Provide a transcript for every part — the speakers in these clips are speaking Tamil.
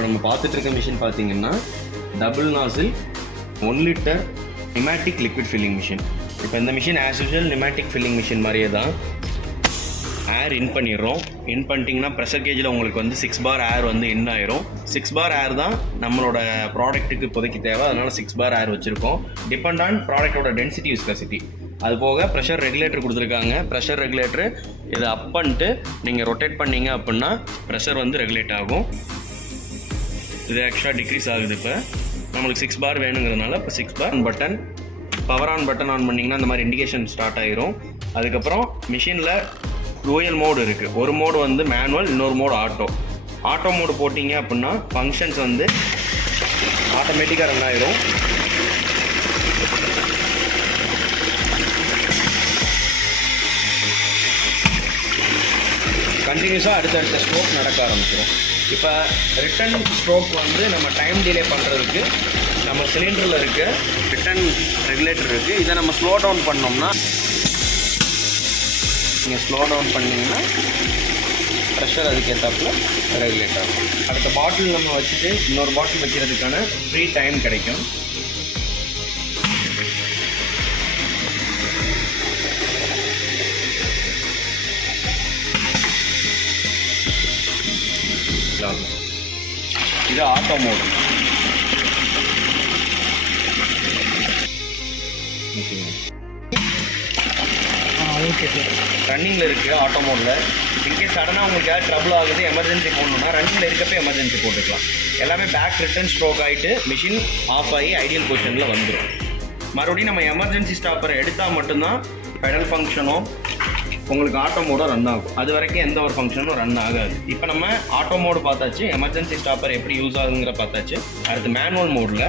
இப்போ நம்ம பார்த்துட்டு இருக்க மிஷின் பார்த்தீங்கன்னா double nozzle 1 litre pneumatic liquid filling machine. இப்போ இந்த machine as usual pneumatic filling machine மாதிரியே தான். ஏர் இன் பண்ணிடுறோம். இன் பண்ணிட்டீங்கன்னா ப்ரெஷர் கேஜில் உங்களுக்கு வந்து 6 பார் ஏர் வந்து இன் ஆயிரும். 6 பார் ஏர் தான் நம்மளோட ப்ராடக்ட்டுக்கு இப்போதைக்கு தேவை. அதனால் 6 பார் ஏர் வச்சுருக்கோம். டிபெண்ட் ஆன் ப்ராடக்டோட டென்சிட்டி விஸ்காசிட்டி. அது போக ப்ரெஷர் ரெகுலேட்டர் கொடுத்துருக்காங்க. ப்ரெஷர் ரெகுலேட்டரு இதை அப் பண்ணிட்டு நீங்கள் ரொட்டேட் பண்ணிங்க அப்படின்னா ப்ரெஷர் வந்து ரெகுலேட் ஆகும். இது எக்ஸ்ட்ரா டிக்ரீஸ் ஆகுது. இப்போ நம்மளுக்கு 6 பார் வேணுங்கிறதுனால இப்போ 6 bar button, power on button on பண்ணிங்கன்னா அந்த மாதிரி இண்டிகேஷன் ஸ்டார்ட் ஆகிரும். அதுக்கப்புறம் மிஷினில் டூயல் மோடு இருக்குது. ஒரு மோடு வந்து மேனுவல், இன்னொரு மோடு ஆட்டோ. ஆட்டோ மோடு போட்டிங்க அப்படின்னா ஃபங்க்ஷன்ஸ் வந்து ஆட்டோமேட்டிக்காக ரன் ஆகிரும். கண்டினியூஸாக அடுத்தடுத்த ஸ்ட்ரோக் நடக்க ஆரம்பிச்சிடும். இப்போ ரிட்டன் ஸ்ட்ரோக் வந்து நம்ம டைம் டிலே பண்ணுறதுக்கு நம்ம சிலிண்டரில் இருக்க ரிட்டன் ரெகுலேட்டர் இருக்குது. இதை நம்ம ஸ்லோ டவுன் பண்ணோம்னா, நீங்கள் ஸ்லோ டவுன் பண்ணிங்கன்னா ப்ரெஷர் அதுக்கேற்றாப்புல ரெகுலேட் ஆகும். அடுத்த பாட்டில் நம்ம வச்சுட்டு இன்னொரு பாட்டில் வைக்கிறதுக்கான ஃப்ரீ டைம் கிடைக்கும். இது ஆட்டோ மோடு. Okay sir. ரன்னிங்கில் இருக்குது ஆட்டோ மோடில். இன்கேஸ் சடனாக உங்களுக்கு ஏதாவது ட்ரபிள் ஆகுது, எமர்ஜென்சி போடணுன்னா ரன்னிங்கில் இருக்கப்போ எமர்ஜென்சி போட்டுக்கலாம். எல்லாமே பேக் ரிட்டன் ஸ்ட்ரோக் ஆகிட்டு மிஷின் ஆஃப் ஆகி ஐடியல் பொசிஷனில் வந்துடும். மறுபடியும் நம்ம எமர்ஜென்சி ஸ்டாப்பரை எடுத்தால் மட்டும்தான் பெடல் ஃபங்க்ஷனும் உங்களுக்கு ஆட்டோ மோடும் ரன் ஆகும். அது வரைக்கும் எந்த ஒரு ஃபங்க்ஷனும் ரன் ஆகாது. இப்போ நம்ம ஆட்டோ மோடு பார்த்தாச்சு, எமர்ஜென்சி ஸ்டாப்பர் எப்படி யூஸ் ஆகுங்கிற பார்த்தாச்சு. அடுத்து மேனுவல் மோடில்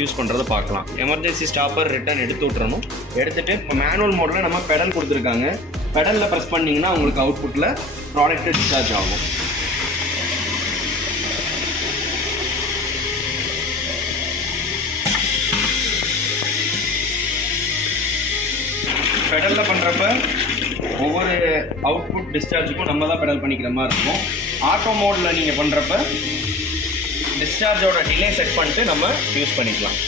யூஸ் பண்ணுறதை பார்க்கலாம். எமர்ஜென்சி ஸ்டாப்பர் ரிட்டன் எடுத்து விட்றணும். எடுத்துகிட்டு இப்போ மேனுவல் மோடில் நம்ம பெடல் கொடுத்துருக்காங்க. பெடலில் ப்ரெஸ் பண்ணிங்கன்னா உங்களுக்கு அவுட்புட்டில் ப்ராடக்ட்டு டிஸ்சார்ஜ் ஆகும். பெடலில் பண்ணுறப்ப ஒவ்வொரு அவுட்புட் டிஸ்சார்ஜுக்கும் நம்ம தான் பெடல் பண்ணிக்கிற மாதிரி இருக்கும். ஆட்டோ மோடில் நீங்கள் பண்ணுறப்ப டிஸ்சார்ஜோட டிலே செட் பண்ணிட்டு நம்ம யூஸ் பண்ணிக்கலாம்.